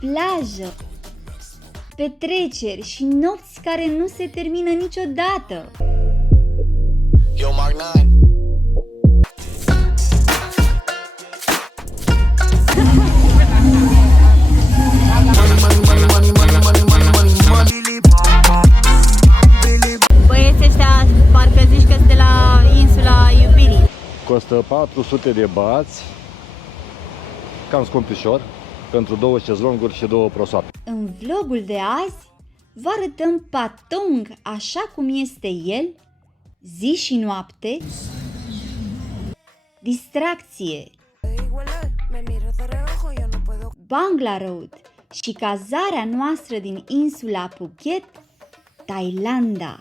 plajă, petreceri și nopți care nu se termină niciodată. Yo, Mark 9. Băieții ăștia parcă zici că sunt de la insula Iubirii. Costă 400 de bați, cam scumpișor, pentru 2 șezlonguri și 2 prosoape. În vlogul de azi vă arătăm Patong așa cum este el, zi și noapte, distracție, Bangla Road și cazarea noastră din insula Phuket, Thailanda.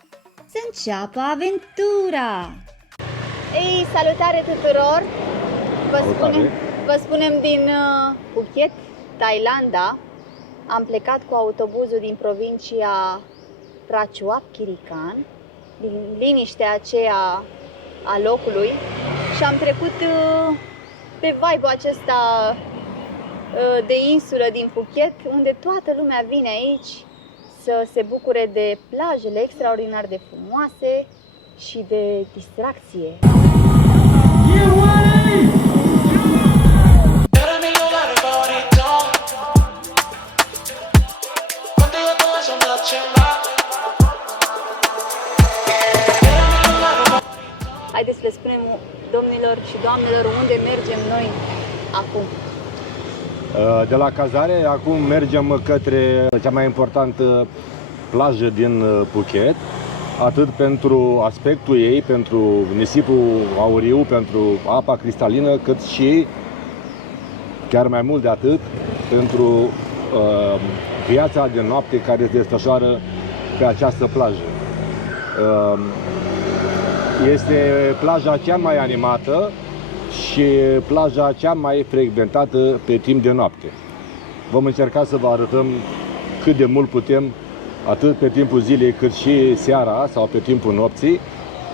Să înceapă aventura! Ei, salutare tuturor! Vă spunem din Phuket, Thailanda. Am plecat cu autobuzul din provincia Prachuap Khiri Khan, din liniștea aceea a locului, și am trecut pe vibe-ul acesta de insulă din Phuket, unde toată lumea vine aici să se bucure de plajele extraordinar de frumoase și de distracție. Haideți să le spunem domnilor și doamnelor unde mergem noi acum. De la cazare, acum mergem către cea mai importantă plajă din Phuket, atât pentru aspectul ei, pentru nisipul auriu, pentru apa cristalină, cât și, chiar mai mult de atât, pentru viața de noapte care se desfășoară pe această plajă. Este plaja cea mai animată și plaja cea mai frecventată pe timp de noapte. Vom încerca să vă arătăm cât de mult putem, atât pe timpul zilei cât și seara sau pe timpul nopții,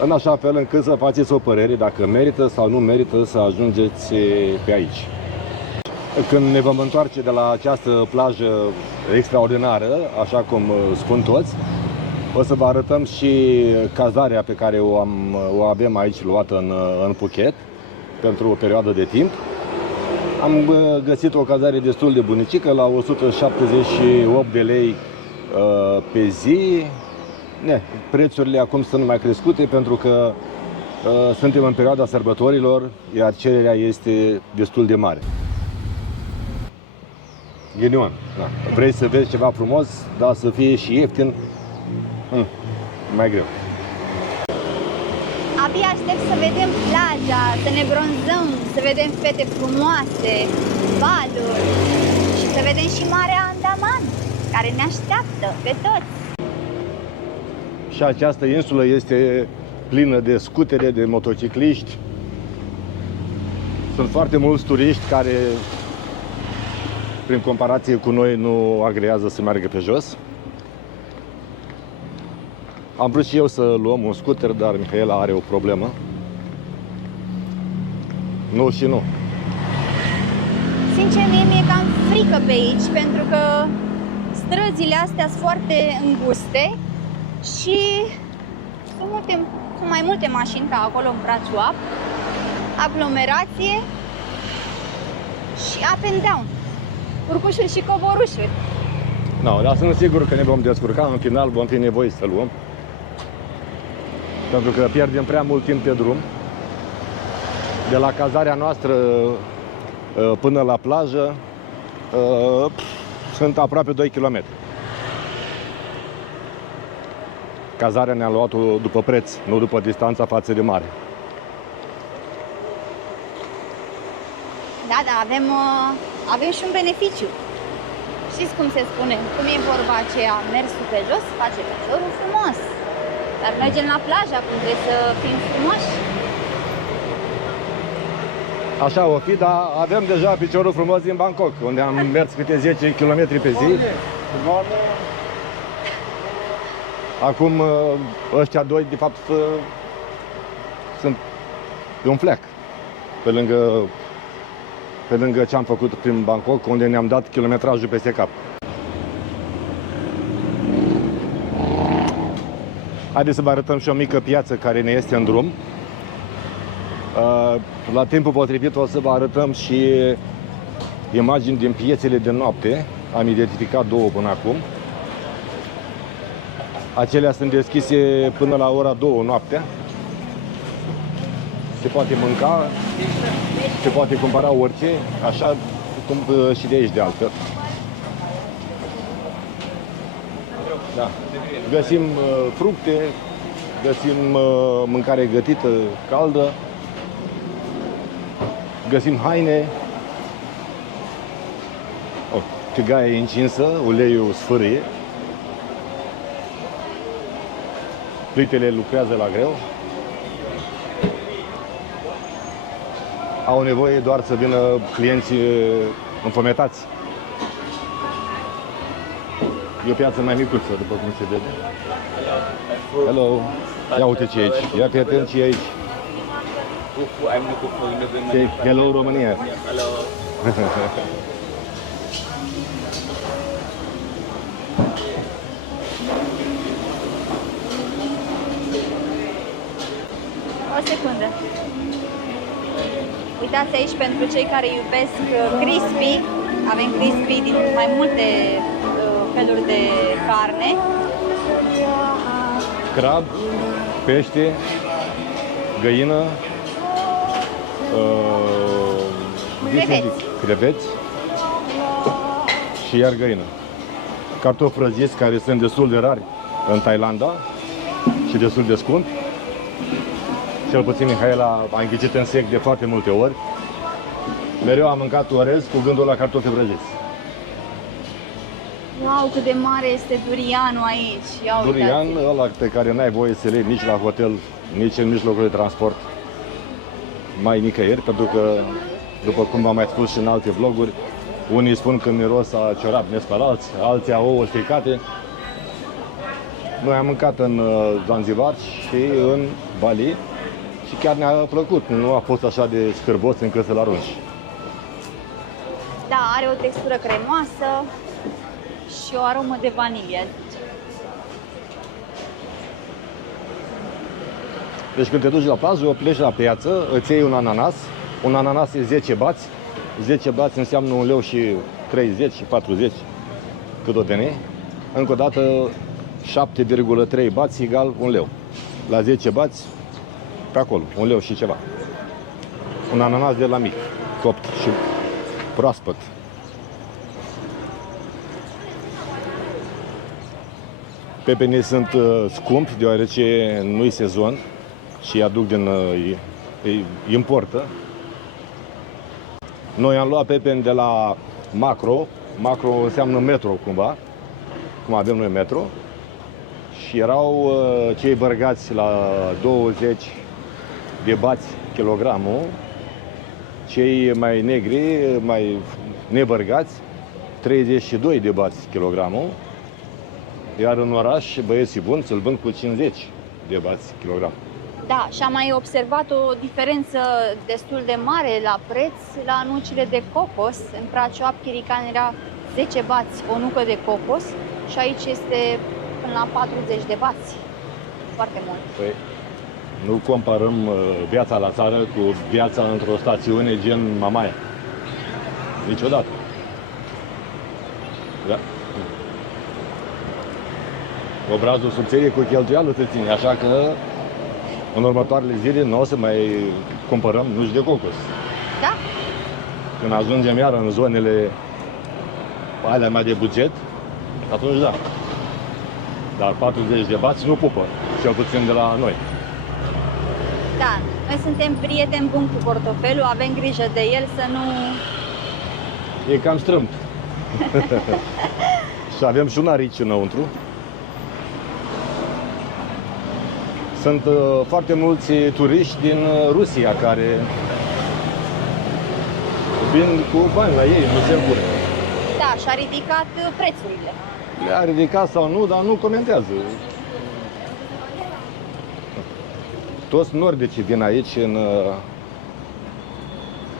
în așa fel încât să faceți o părere dacă merită sau nu merită să ajungeți pe aici. Când ne vom întoarce de la această plajă extraordinară, așa cum spun toți, o să vă arătăm și cazarea pe care o avem aici luată în Phuket pentru o perioadă de timp. Am găsit o cazare destul de bunicică la 178 de lei pe zi. Prețurile acum sunt mai crescute pentru că suntem în perioada sărbătorilor, iar cererea este destul de mare. Ghinion, da. Vrei să vezi ceva frumos, dar să fie și ieftin, mai greu. Abia aștept să vedem plaja, să ne bronzăm, să vedem fete frumoase, valuri și să vedem și Marea Andaman, care ne așteaptă pe toți. Și această insulă este plină de scutere, de motocicliști. Sunt foarte mulți turiști care, prin comparație cu noi, nu agrează să meargă pe jos. Am vrut și eu să luăm un scooter, dar Mihaela are o problemă. Nu și nu. Sincer, mie mi-e cam frică pe aici, pentru că străzile astea sunt foarte înguste și sunt mai multe mașini ca acolo în Prachuap, aglomerație și up and down, urcușuri și coborușuri. No, dar sunt sigur că ne vom descurca, în final vom fi nevoiți să luăm. Pentru că pierdem prea mult timp pe drum. De la cazarea noastră până la plajă sunt aproape 2 km. Cazarea ne-a luat-o după preț, nu după distanța față de mare. Da, avem și un beneficiu. Știți cum se spune? Cum e vorba aceea? Mersul pe jos face piciorul frumos. Dar mergem la plajă, acum trebuie să fim frumoși. Așa o fi, dar avem deja piciorul frumos din Bangkok, unde am mers câte 10 km pe zi. Acum ăștia doi, de fapt, sunt pe un fleac, pe lângă pe lângă ce am făcut prin Bangkok, unde ne-am dat kilometrajul peste cap. Haideți să vă arătăm și o mică piață care ne este în drum. La timpul potrivit o să vă arătăm și imagini din piețele de noapte. Am identificat două până acum. Acelea sunt deschise până la ora 2 noaptea. Se poate mânca, se poate cumpăra orice, așa cum și de aici de altfel. Da. Găsim fructe, găsim mâncare gătită, caldă, găsim haine. Tigaia e încinsă, uleiul sfârâie. Plitele lucrează la greu. Au nevoie doar să vină clienți înfometați. E o piață mai micuță, după cum se vede. Hello! Ia uite ce e aici. Ia fi atent ce e aici. Hello, România! O secundă. Uitați aici, pentru cei care iubesc crispy, avem crispy din mai multe feluri de carne. Crab, pește, găină, creveți și iar găină. Cartofi prăjiți, care sunt destul de rari în Thailanda și destul de scumpi. Cel puțin Mihaela a înghicit în sec de foarte multe ori. Mereu am mâncat orez cu gândul la cartofi prăjiți. Wow, cât de mare este durianul aici. Ia Durian, ăla pe care n-ai voie să le iei nici la hotel, nici în mijlocul de transport, mai nicăieri, pentru că, după cum am mai spus și în alte vloguri, unii spun că miros a ciorap nespălați, alții au ouă stricate. Noi am mâncat în Zanzibar și în Bali și chiar ne-a plăcut, nu a fost așa de scârbos încât să-l arunci. Da, are o textură cremoasă și o aromă de vanilie. Deci când te duci la plajă, pleci la piață, îți iei un ananas. Un ananas e 10 bați. 10 bați înseamnă 1 leu și 30 și 40, cât o veni. Încă o dată, 7,3 bați egal 1 leu. La 10 bați, pe acolo, 1 leu și ceva. Un ananas de la mic, copt și proaspăt. Pepenii sunt scumpi, deoarece nu-i sezon și îi aduc din... îi importă. Noi am luat pepeni de la Macro. Macro înseamnă metro cumva, cum avem noi metro. Și erau cei bărgați la 20 de bați kilogramul, cei mai negri, mai nebărgați, 32 de bați kilogramul. Iar în oraș, băieții buni îl vând cu 50 de bați kilogram. Da, și am mai observat o diferență destul de mare la preț la nucile de cocos. În Praceoap, Chirican era 10 bați o nucă de cocos și aici este până la 40 de bați. Foarte mult. Păi, nu comparăm viața la țară cu viața într-o stațiune gen Mamaia. Niciodată. Da. Obrazul subțire cu cheltuială te ține, așa că în următoarele zile nu o să mai cumpărăm nuci de cocos. Da? Când ajungem iar în zonele alea mai de buget, atunci da. Dar 40 de bați nu pupă, cel puțin de la noi. Da, noi suntem prieteni buni cu portofelul, avem grijă de el să nu... E cam strâmb. Și avem și un arici înăuntru. Sunt foarte mulți turiști din Rusia care vin cu bani la ei, nu se împune. Da, și-a ridicat prețurile. Le-a ridicat sau nu, dar nu comentează. Toți nordici vin aici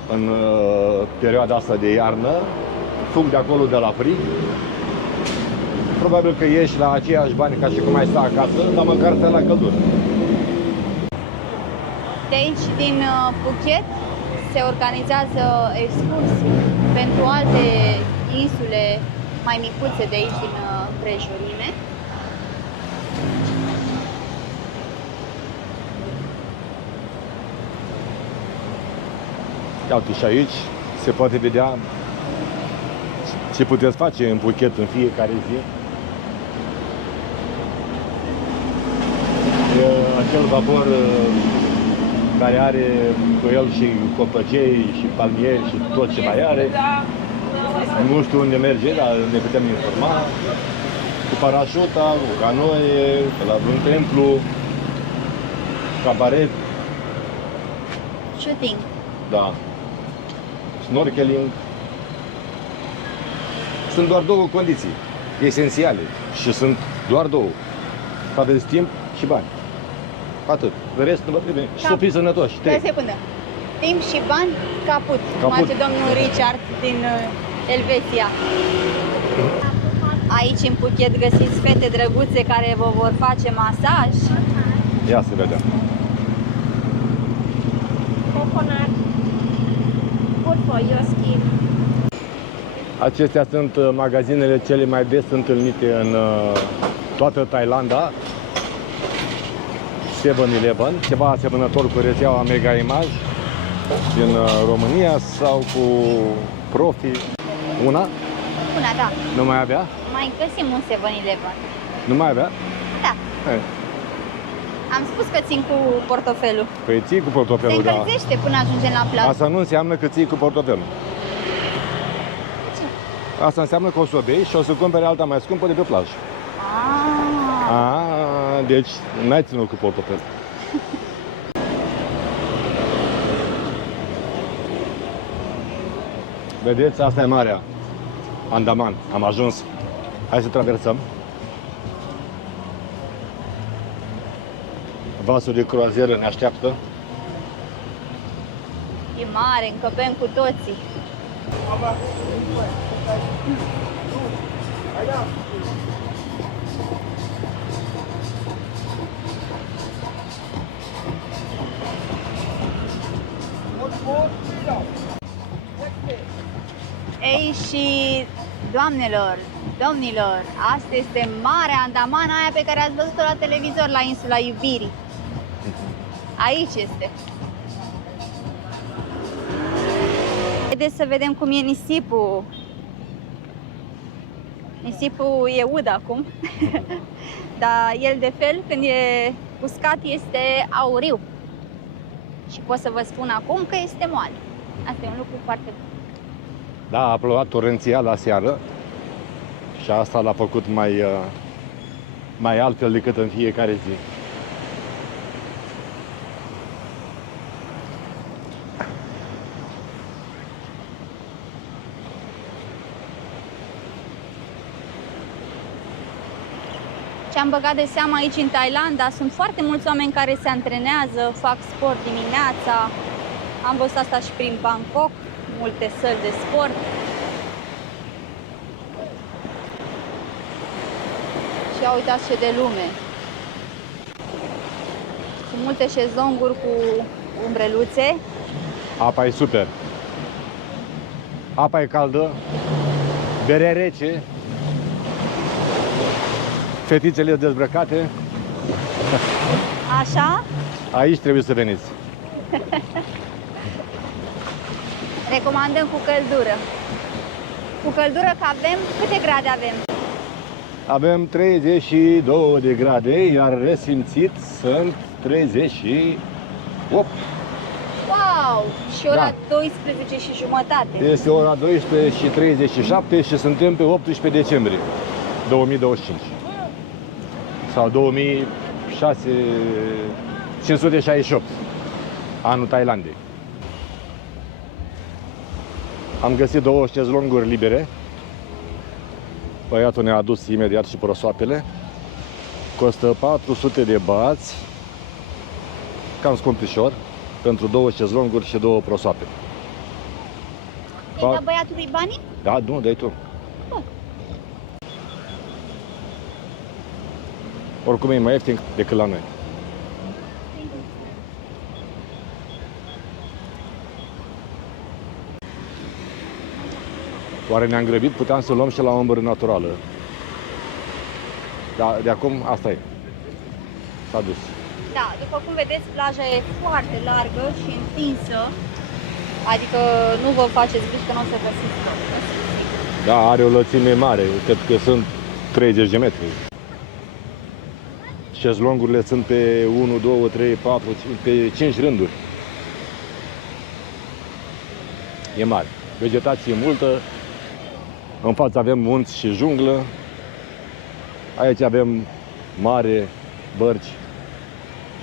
în perioada asta de iarnă, fug de acolo de la frig. Probabil că ieși la aceiași bani ca și cum ai sta acasă, dar măcar stai la căldură. De aici, din Phuket, se organizează excursii pentru alte insule mai micuțe de aici, din prejurime. Uite, și aici se poate vedea ce puteți face în Phuket în fiecare zi. E acel vapor care are cu el și copăcei și palmieri și tot ce mai are. Nu știu unde merge, dar ne putem informa. Cu parașuta, cu canoe, pe la vreun templu, cabaret. Shooting. Da. Snorkeling. Sunt doar două condiții esențiale și sunt doar două. Să aveți timp și bani. Atât. De rest nu vă trebuie. Și să fiți sănătoși. Stai o secundă. Timp și bani, caput. Cum face domnul Richard din Elveția. Aici în Phuket găsiți fete drăguțe care vă vor face masaj. Ia să vedem. Coconut, good for your skin. Acestea sunt magazinele cele mai des întâlnite în toată Thailanda. 7-Eleven, ceva asemănător cu rețeaua Mega Image din România sau cu Profi. Una? Una, da. Nu mai avea? Mai găsim un 7-Eleven. Nu mai avea? Da. Am spus că țin cu portofelul. Păi ții cu Se portofelul, da. încălzește până ajungem la plajă. Asta nu înseamnă că ții cu portofelul. Asta înseamnă că o să o bei și o să cumpere alta mai scumpă de pe plajă. Deci n-ai ținut cu portofel. Vedeți, asta e Marea Andaman. Am ajuns. Hai să traversăm. Vasul de croazieră ne așteaptă. E mare, încăpem cu toții. Ei și doamnelor, domnilor, asta este Marea Andaman, aia pe care ați văzut-o la televizor la insula Iubirii. Aici este. Haideți să vedem cum e nisipul. Nisipul e ud acum, dar el de fel, când e uscat, este auriu. Și pot să vă spun acum că este moale. Asta e un lucru foarte bun. Da, a plouat torențial la seară și asta l-a făcut mai altfel decât în fiecare zi. Ce am băgat de seamă aici în Thailanda, sunt foarte mulți oameni care se antrenează, fac sport dimineața. Am văzut asta și prin Bangkok, multe săli de sport. Și ia uitați ce de lume. Sunt multe șezlonguri cu umbreluțe. Apa e super. Apa e caldă, bere rece, fetițele dezbrăcate. Așa? Aici trebuie să veniți. Recomandăm cu căldură. Cu căldură că avem, câte grade avem? Avem 32 de grade, iar resimțit sunt 38. Wow! Și ora Da. 12 și jumătate. Este ora 12 și 37 și suntem pe 18 decembrie 2025. Sau 2568, anul Thailandei. Am găsit 2 șezlonguri libere. Băiatul ne-a adus imediat și prosoapele. Costă 400 de bați. Cam scumpișor pentru 2 șezlonguri și 2 prosoape. Îi dă băiatului banii? Da, nu, dai tu. Bun. Oricum e mai ieftin decât la noi. Oare ne-am grăbit? Puteam să luăm și la o ambără naturală. Dar de acum asta e. S-a dus. Da, după cum vedeți, plaja e foarte largă și întinsă. Adică nu vă faceți griji că nu o să găsiți loc. Da, are o lățime mare. Cred că sunt 30 de metri. Șezlongurile sunt pe 1, 2, 3, 4, pe 5 rânduri. E mare. Vegetație multă. În față avem munți și junglă. Aici avem mare, bărci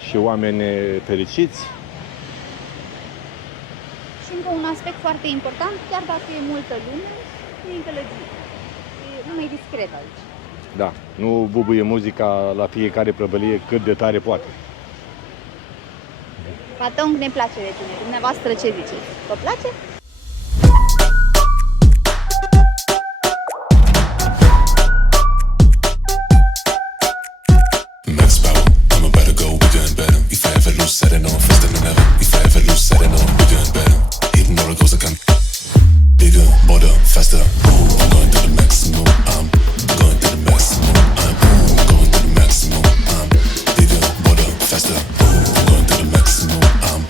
și oameni fericiți. Și încă un aspect foarte important, chiar dacă e multă lume, e încălăgit. Nu e discret aici. Da, nu bubuie muzica la fiecare prăvălie cât de tare poate. Patong ne place de tine. Dumneavoastră ce ziceți? Vă place? Max power, I'm about to go bigger and better. If I ever lose, I don't know, faster than ever. If I ever lose, I don't know, bigger and better. Hitting all the goals I can. Bigger, bolder, faster. Ooh, I'm going to the maximum. I'm going to the maximum. I'm going to the maximum. I'm bigger, bolder, faster. Ooh, I'm going to the maximum. I'm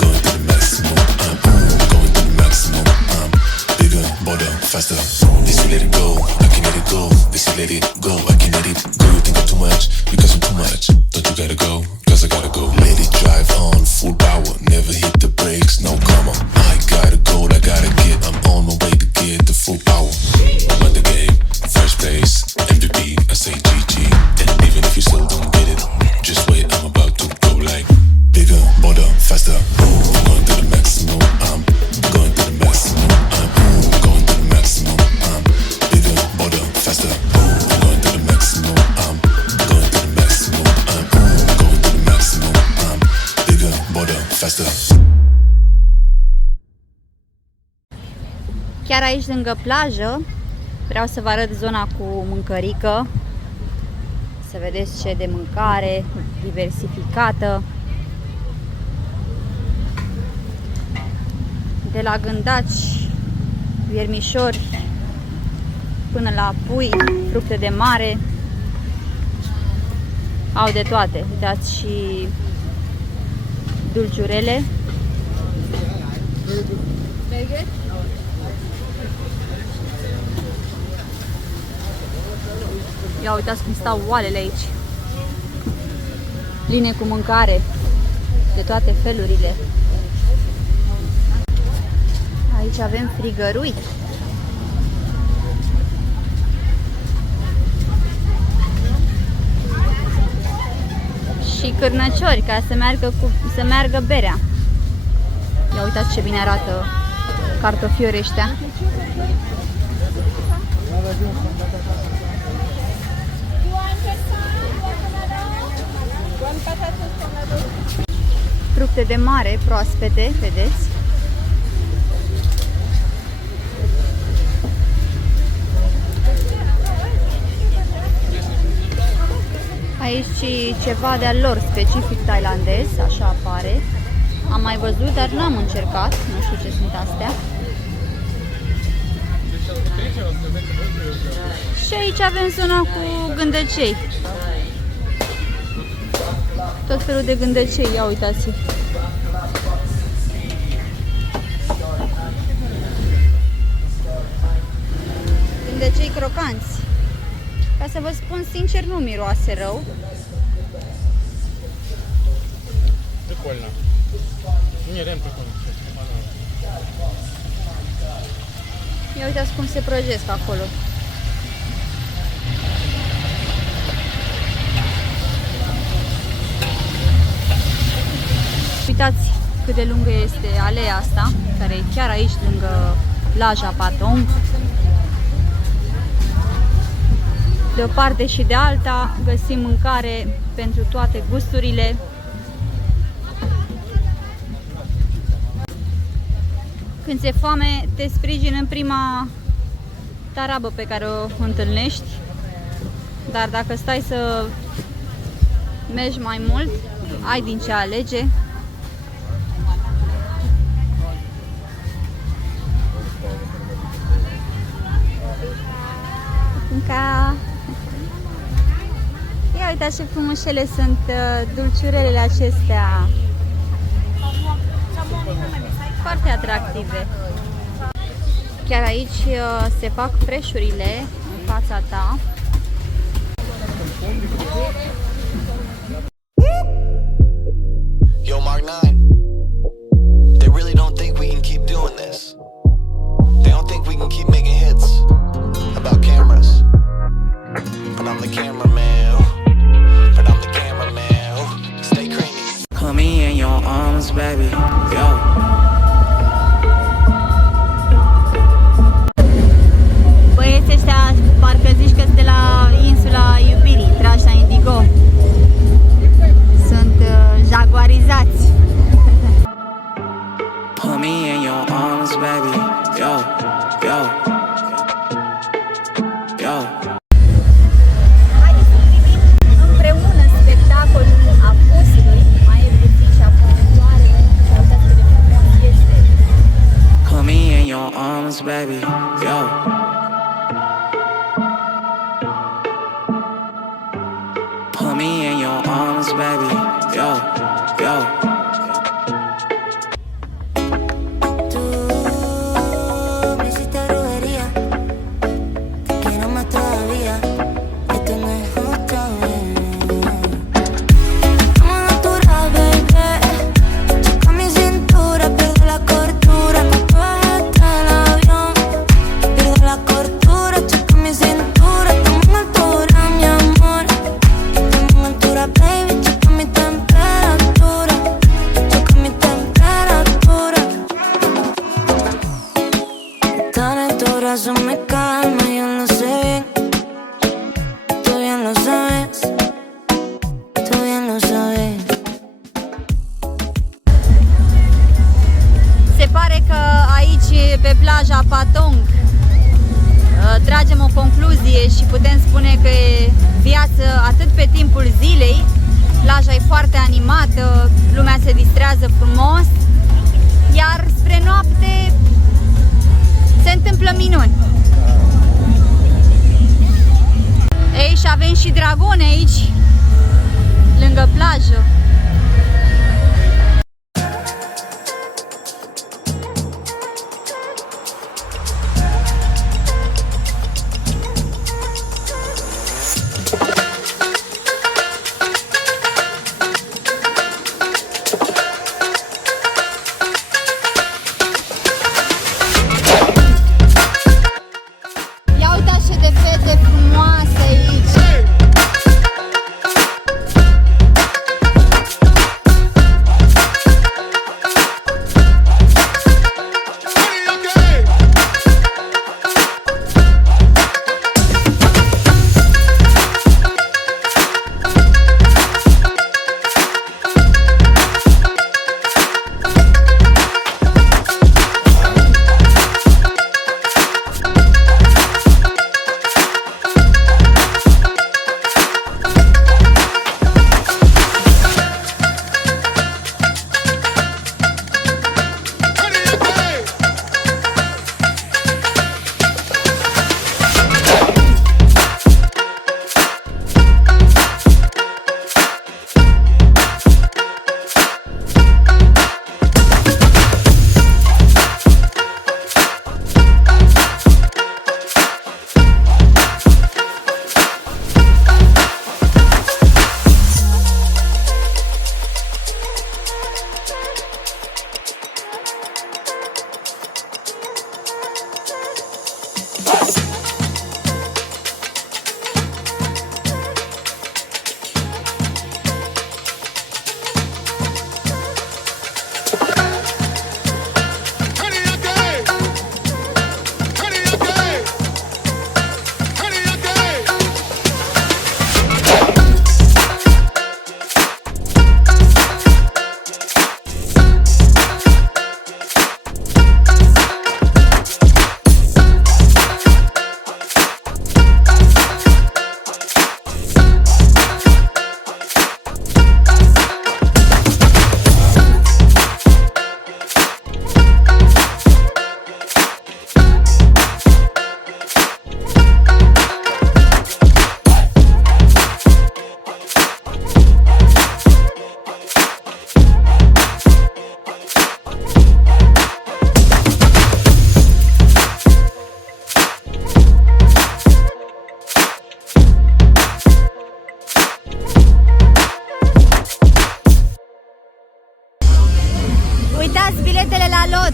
going to the maximum. I'm going to the maximum. I'm bigger, bolder, faster. This you let it go, I can let it go. This you let it go, I can let it go. You think I'm too much because I'm too much. Don't you gotta go? Cause I gotta go. Let it drive on full power. Never hit the brakes, no comma. I gotta go, I gotta get. I'm on my way to get the full power. Won the game, first place, MVP. I say GG. And even if you still don't get it, just wait. I'm about to go like bigger, bolder, faster. Ooh, I'm going to the maximum. I'm going to the maximum. I'm going to the maximum. I'm bigger, bolder, faster. Ooh, I'm going to the maximum. I'm going to the maximum. I'm going to the maximum. I'm bigger, bolder, faster. Chiar aici lângă plajă vreau să vă arăt zona cu mâncărică. Să vedeți ce de mâncare diversificată. De la gândaci, viermișori, până la pui, fructe de mare. Au de toate. Uitați și dulciurele. Ia uitați cum stau oalele aici. Pline cu mâncare de toate felurile. Aici avem frigărui. Și cârnăciori ca să meargă berea. Ia uitați ce bine arată cartofiorii ăștia. Fructe de mare proaspete, vedeți? Aici ceva de-al lor specific tailandez, așa apare. Am mai văzut, dar n-am încercat, nu știu ce sunt astea. Și aici avem zona cu gândăcei. Tot felul de gândăcei, ia uitați. Gândăcei crocanți. Ca să vă spun sincer, nu miroase rău. Прикольно. Не, реально прикольно. Ia uitați cum se prăjesc acolo. Uitați cât de lungă este aleea asta, care e chiar aici lângă plaja Patong. De o parte și de alta găsim mâncare pentru toate gusturile. Când ți-e foame, te sprijini în prima tarabă pe care o întâlnești. Dar dacă stai să mergi mai mult, ai din ce alege. Ia uitați ce frumușele sunt dulciurelele acestea. Foarte atractive. Chiar aici se fac preșurile în fața ta. Yo, Mark 9. They really don't think we can keep doing this. They don't think we can keep making hits about cameras. But I'm the cameraman. But I'm the cameraman. Stay creamy. Put me in your arms, baby. Yo. Băieții ăștia parcă zici că sunt de la insula iubirii, trași la Indigo. Sunt jaguarizați. Put me in your arms, baby. Yo, yo, yo. Haideți să privim împreună spectacolul apusului, mai e puțin și apărătoare, și uitați cât de frumos este. Put me in your arms, baby. Yo. Put me in your arms, baby. Yo, yo. Tú me hiciste brujería, te quiero más todavía. Esto no es justo, Vamos a natural, baby. Choca mi cintura, pierdo la cordura. No puedo hasta el avión. Pierdo la cordura, choca mi cintura. Estamos en altura, mi amor. Estamos en altura, baby. Choca mi temperatura. Choca mi temperatura. Estar en tu brazo me calma, yo lo sé bien. Tú bien lo sabes. Tú bien lo sabes. Se pare că aici, pe plaja Patong, tragem o concluzie și putem spune că e viață atât pe timpul zilei, plaja e foarte animată, lumea se distrează frumos, iar spre noapte se întâmplă minuni. Ei, și avem și dragoni aici, lângă plajă. Ia uitați ce de fete frumoase aici!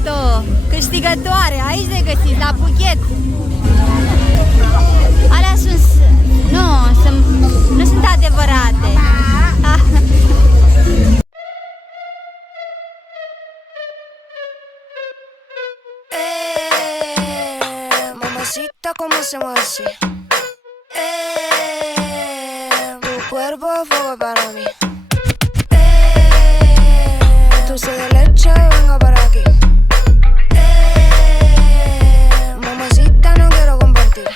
foto câștigătoare. Aici le găsiți, la Phuket. Alea sunt... Nu sunt adevărate. Mamacita, ¿cómo se mueve así? Tu cuerpo es fuego para mí. Dulce de leche, venga para aquí. Mamacita, no quiero compartir.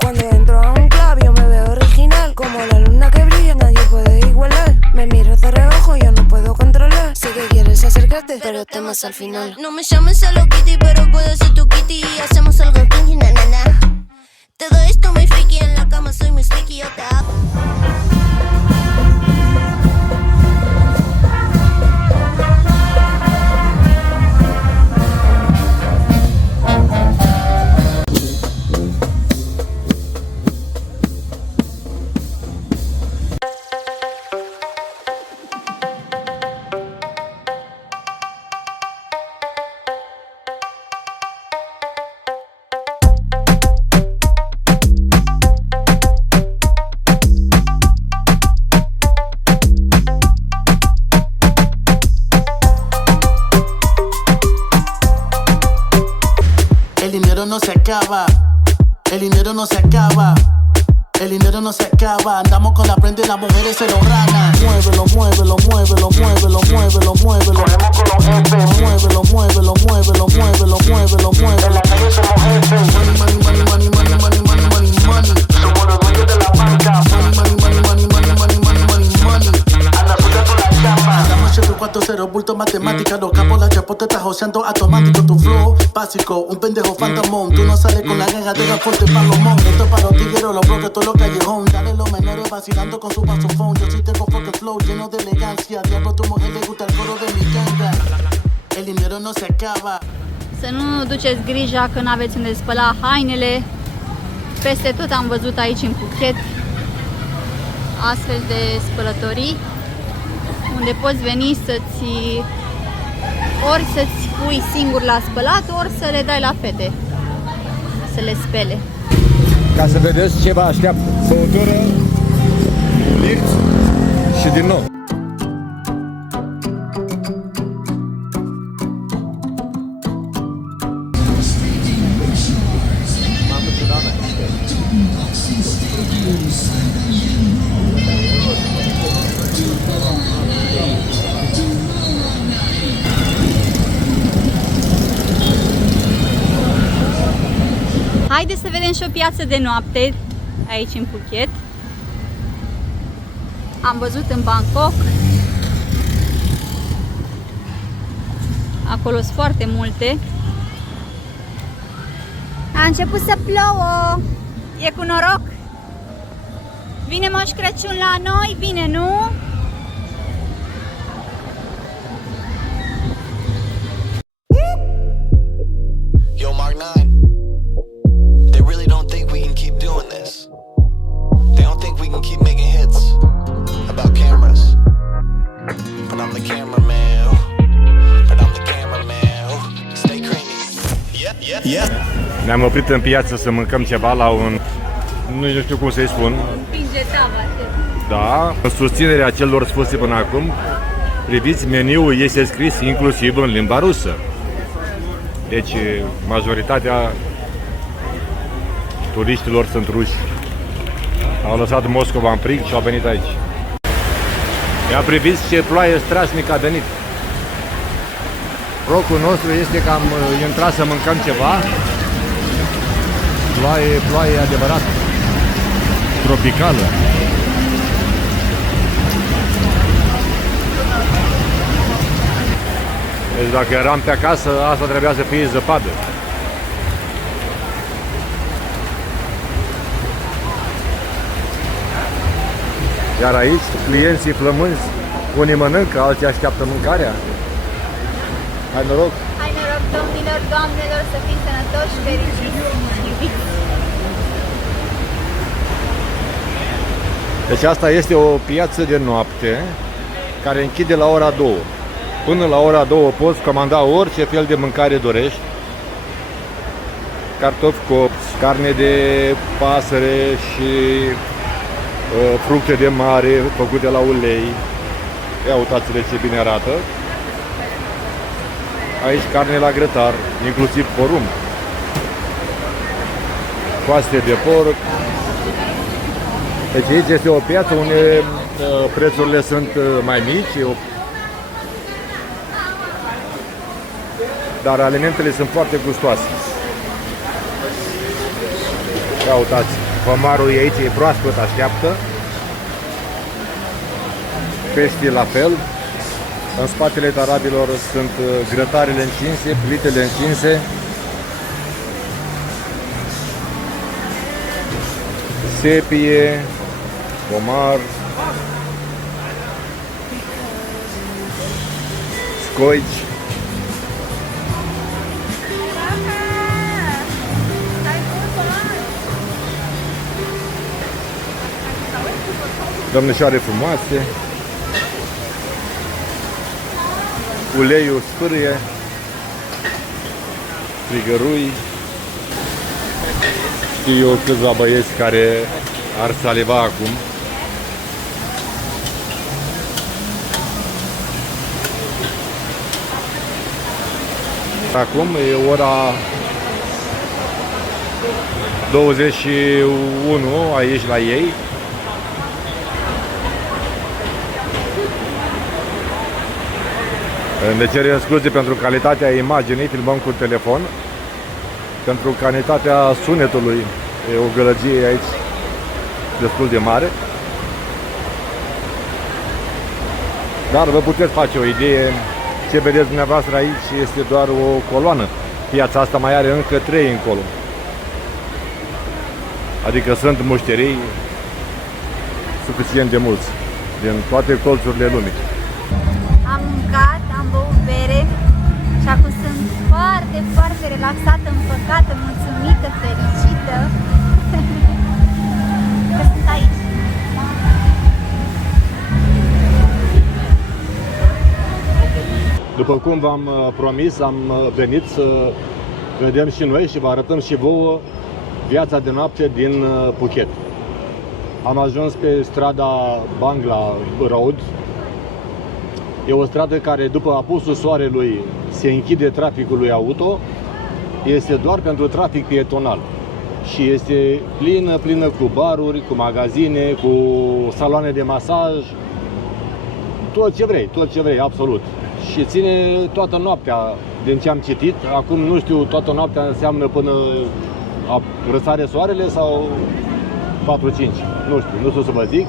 Cuando entro a un club yo me veo original, como la luna que brilla, nadie puede igualar. Me miro de reojo, yo no puedo controlar. Sé que quieres acercarte, pero temas al final. No me llames Hello Kitty, pero puedo ser tu kitty y hacemos algo kinky, na na na. Te doy esto muy freaky, en la cama soy muy sneaky, yo te hago. No se acaba, el dinero no se acaba, el dinero no se acaba. Andamos con la prenda y las mujeres se lo ranan. Muévelo, muévelo, muévelo, muévelo, muévelo, muévelo. Corremos con los jefes. Muévelo, muévelo, muévelo, muévelo, muévelo, muévelo. En la calle somos jefes. Money, money, money, money, money, money, money, money, money. Somos los dueños de la banca. Money, money, money, money, money, money, money, money, money. Anda suelta con la chamba. Andamos 740, bulto matemática. Los capos, la chapote, estás joseando automático. Tu flow básico, un pendejo fantamón. Tú no sales con la guerra de la fuerte palomón. Esto es para los tigueros, los bloques, todo lo callejón. Dale los menores vacilando con su saxofón. Yo sí tengo fucking flow lleno de elegancia. Diablo, tu mujer le gusta el coro de mi ganga. El dinero no se acaba. Să nu duceți grija că n-aveți unde spăla hainele. Peste tot am văzut aici în Phuket astfel de spălătorii unde poți veni ori să-ți pui singur la spălat, ori să le dai la fete să le spele. Ca să vedeți ce vă așteaptă. Băutură, lift și din nou. Haideți să vedem și o piață de noapte aici în Phuket. Am văzut în Bangkok. Acolo sunt foarte multe. A început să plouă. E cu noroc. Vine Moș Crăciun la noi? Bine, nu? Yo, Mark 9. They really don't think we can keep doing this. They don't think we can keep making hits about cameras. But I'm the cameraman. But I'm the cameraman. Stay creamy. Yeah, yeah, yeah. Ne-am oprit în piață să mâncăm ceva la un... Nu știu cum să-i spun. Da, în susținerea celor spuse până acum, priviți, meniul este scris inclusiv în limba rusă. Deci, majoritatea turiștilor sunt ruși. Au lăsat Moscova în prig și au venit aici. Ia priviți ce ploaie strașnică a venit. Rocul nostru este că am intrat să mâncăm ceva. Ploaie adevărată. Tropicală. Deci dacă eram pe acasă, asta trebuia să fie zăpadă. Iar aici, clienții flămânzi, unii mănâncă, alții așteaptă mâncarea. Hai noroc! Hai noroc, domnilor, doamnelor, să fiți sănătoși, fericiți, iubiți! Deci asta este o piață de noapte care închide la ora 2. Până la ora 2 poți comanda orice fel de mâncare dorești. Cartofi copți, carne de pasăre și fructe de mare făcute la ulei. Ia uitați-le ce bine arată. Aici carne la grătar, inclusiv porumb. Coaste de porc. Deci aici este o piață unde prețurile sunt mai mici, dar alimentele sunt foarte gustoase. Ia uitați, pămarul e aici, e proaspăt, așteaptă. Peștii la fel. În spatele tarabilor sunt grătarele încinse, plitele încinse. Sepie, pomar, scoici. Domnișoare frumoase. Uleiul spârâie. Frigărui. Știu eu câțiva băieți care ar saliva acum. Acum e ora 21 aici la ei. Ne cer scuze pentru calitatea imaginii, filmăm cu telefon. Pentru calitatea sunetului, e o gălăgie aici destul de mare. Dar vă puteți face o idee. Ce vedeți dumneavoastră aici este doar o coloană. Piața asta mai are încă 3 încolo. Adică sunt mușterii suficient de mulți din toate colțurile lumii. Am mâncat, am băut bere și acum sunt foarte, foarte relaxată, împăcată, mulțumită, fericită că sunt aici. După cum v-am promis, am venit să vedem și noi și vă arătăm și vouă viața de noapte din Phuket. Am ajuns pe strada Bangla Road. E o stradă care, după apusul soarelui, se închide traficului auto. Este doar pentru trafic pietonal. Și este plină cu baruri, cu magazine, cu saloane de masaj. Tot ce vrei, absolut. Și ține toată noaptea, din ce am citit. Acum nu știu, toată noaptea înseamnă până răsare soarele sau 4-5. Nu știu, nu știu să vă zic.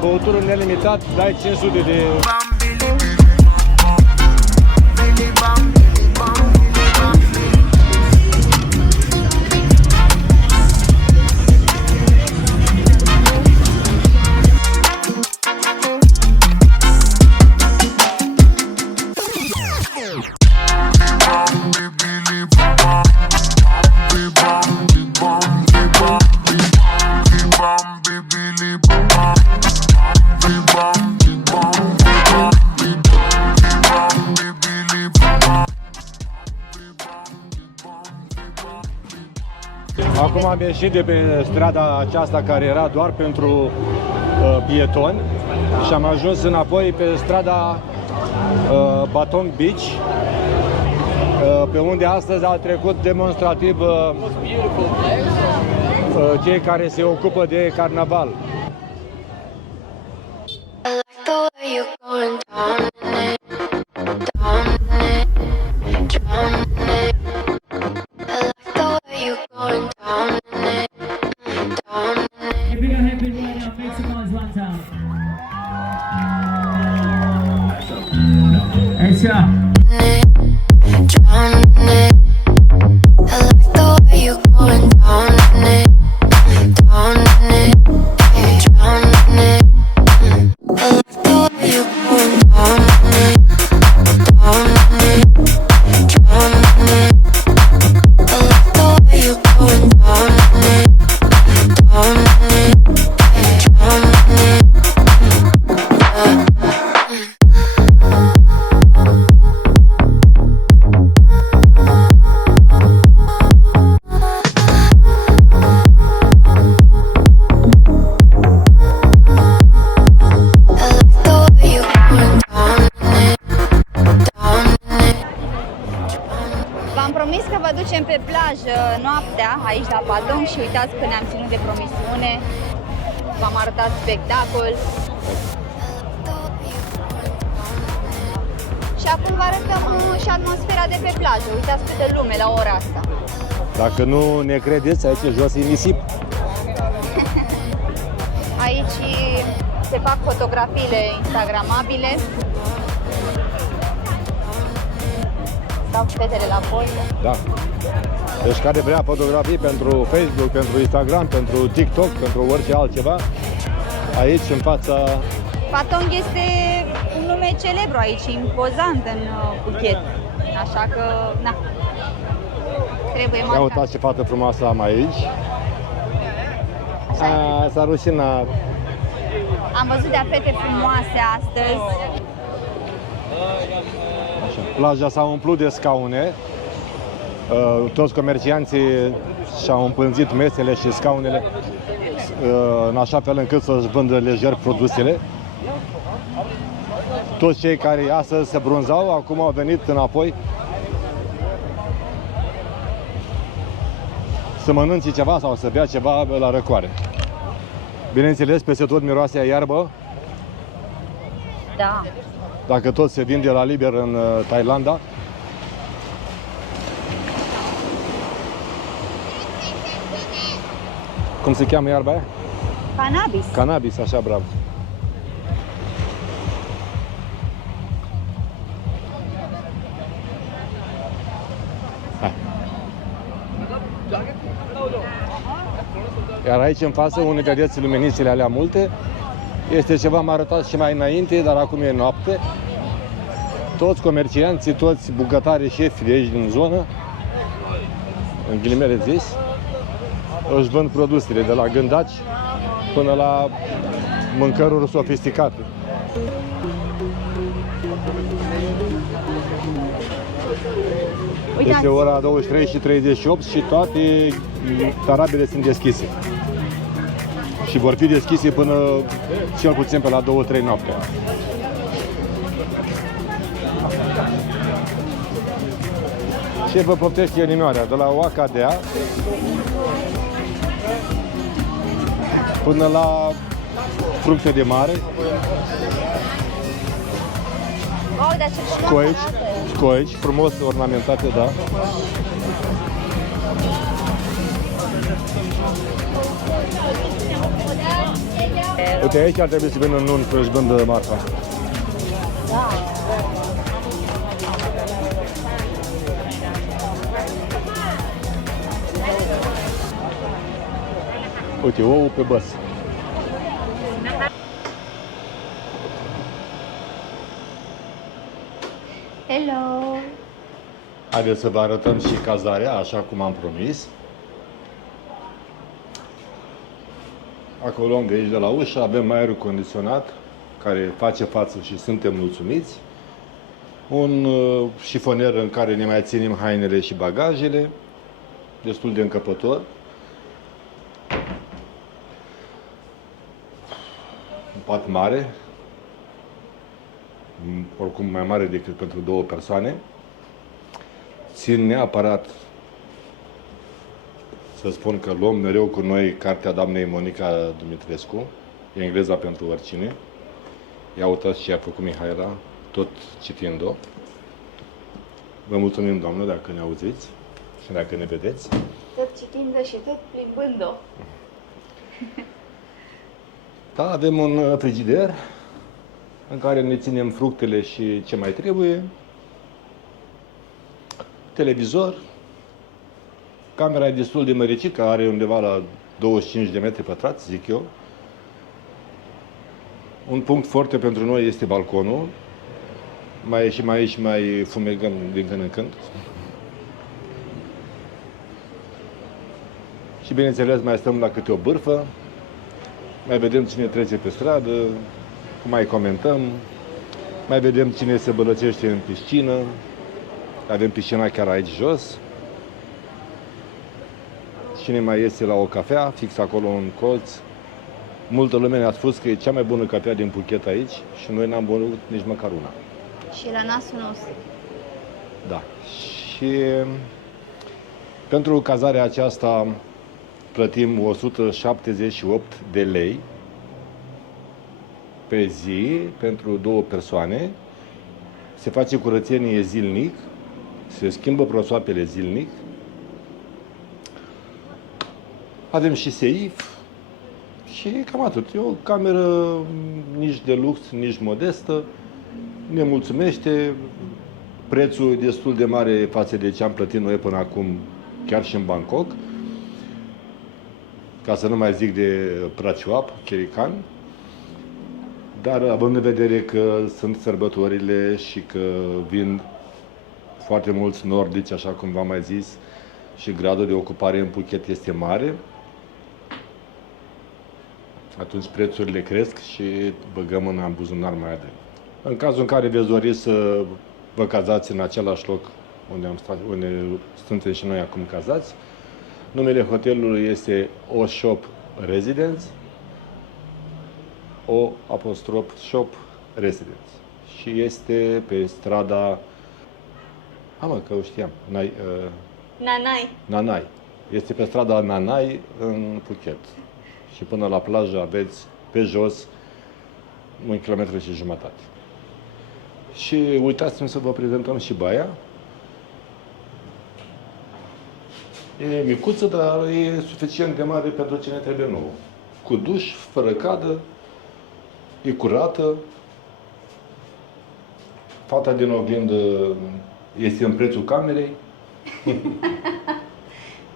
Băutură nelimitat, dai 500 de... Acum am ieșit de pe strada aceasta care era doar pentru pietoni și am ajuns înapoi pe strada Batong Beach, pe unde astăzi au trecut demonstrativ cei care se ocupă de carnaval. V-am promis că vă ducem pe plajă noaptea, aici la Batong, și uitați că ne-am ținut de promisiune. V-am arătat spectacol. Și acum vă arătăm și atmosfera de pe plajă. Uitați câtă lume la ora asta. Dacă nu ne credeți, aici jos e nisip. Aici se fac fotografiile instagramabile. Stau fetele la poză. Da. Deci care vrea fotografii pentru Facebook, pentru Instagram, pentru TikTok, pentru orice altceva, aici în fața... Batong este un nume celebru aici, impozant în Phuket. Așa că, na, trebuie Ia marcat. uitați ce fată frumoasă am aici. S-a rușinat. Am văzut de-a fete frumoase astăzi. Așa. Plaja s-a umplut de scaune. Toți comercianții și-au împânzit mesele și scaunele în așa fel încât să-și vândă lejer produsele. Toți cei care astăzi se brunzau, acum au venit înapoi să mănânce ceva sau să bea ceva la răcoare. Bineînțeles, peste tot miroase a iarbă. Da. Dacă tot se vinde la liber în Thailanda. Cum se cheamă iarba aia? Cannabis. Cannabis, așa, bravo. Hai. Iar aici în față, unde vedeți luminițele alea multe, este ceva, am arătat și mai înainte, dar acum e noapte. Toți comercianții, toți bucătarii, șefi de aici din zonă, în ghilimele zis, își vând produsele, de la gândaci până la mâncăruri sofisticate. Uitați. Este ora 23:38 și toate tarabele sunt deschise. Și vor fi deschise până cel puțin pe la 2-3 noaptea. Ce vă poftește inimioarea? De la Oaca Dea până la fructe de mare, Oh, dar ce frumos arată. scoici, frumos ornamentate, da. Uite, aici ar trebui să vină nun să-și vândă marfa. Uite, ou pe băs. Hello! Haideți să vă arătăm și cazarea, așa cum am promis. Acolo unde aici de la ușă avem aerul condiționat, care face față și suntem mulțumiți. Un șifonier în care ne mai ținem hainele și bagajele, destul de încăpător. pat mare, oricum mai mare decât pentru 2 persoane. Țin neapărat să spun că luăm mereu cu noi cartea doamnei Monica Dumitrescu, engleza pentru oricine. Ia uitați ce a făcut Mihaela, tot citind-o. Vă mulțumim, doamnă, dacă ne auziți și dacă ne vedeți. Tot citind-o și tot plimbând-o. Da, avem un frigider în care ne ținem fructele și ce mai trebuie. Televizor. Camera e destul de măricică, are undeva la 25 de metri pătrați, zic eu. Un punct foarte pentru noi este balconul. Mai ieșim aici și mai fumegăm din când în când. Și bineînțeles mai stăm la câte o bârfă, mai vedem cine trece pe stradă, mai comentăm, mai vedem cine se bălăcește în piscină. Avem piscina chiar aici jos. Cine mai iese la o cafea, fix acolo în colț. Multă lume ne-a spus că e cea mai bună cafea din Phuket aici și noi n-am băut nici măcar una. Și la nasul nostru. Da. Și pentru cazarea aceasta plătim 178 de lei pe zi pentru 2 persoane. Se face curățenie zilnic, se schimbă prosoapele zilnic. Avem și seif și cam atât. E o cameră nici de lux, nici modestă. Ne mulțumește. Prețul destul de mare față de ce am plătit noi până acum, chiar și în Bangkok. Ca să nu mai zic de Prachuap, Kerikan. Dar având în vedere că sunt sărbătorile și că vin foarte mulți nordici, așa cum v-am mai zis, și gradul de ocupare în Phuket este mare, atunci prețurile cresc și băgăm în buzunar mai adânc. În cazul în care veți dori să vă cazați în același loc unde suntem și noi acum cazați, numele hotelului este O-Shop Residence, O-Shop Residence. Și este pe strada... că o știam. Nanai. Este pe strada Nanai în Phuket. Și până la plajă aveți pe jos 1,5 km. Și uitați-mi să vă prezentăm și baia. E micuță, dar e suficient de mare pentru ce ne trebuie nouă. Cu duș, fără cadă, e curată. Fata din oglindă este în prețul camerei.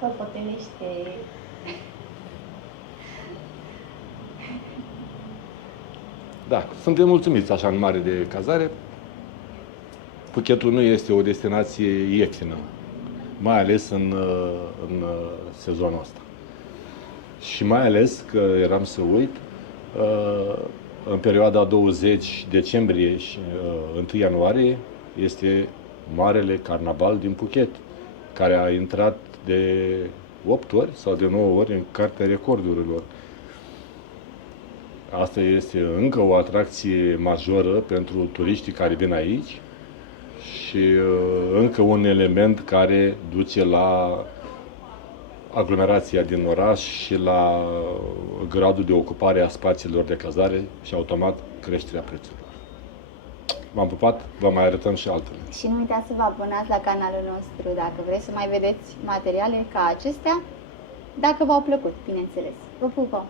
Vă potelește. Da, suntem mulțumiți așa în mare de cazare. Phuketul nu este o destinație ieftină, mai ales în sezonul ăsta. Și mai ales că eram să uit, în perioada 20 decembrie și 1 ianuarie este Marele Carnaval din Phuket, care a intrat de 8 ori sau de 9 ori în Cartea Recordurilor. Asta este încă o atracție majoră pentru turiștii care vin aici și încă un element care duce la aglomerația din oraș și la gradul de ocupare a spațiilor de cazare și automat creșterea prețurilor. V-am pupat, vă mai arătăm și altele. Și nu uitați să vă abonați la canalul nostru dacă vreți să mai vedeți materiale ca acestea, dacă v-au plăcut, bineînțeles. Vă pupăm!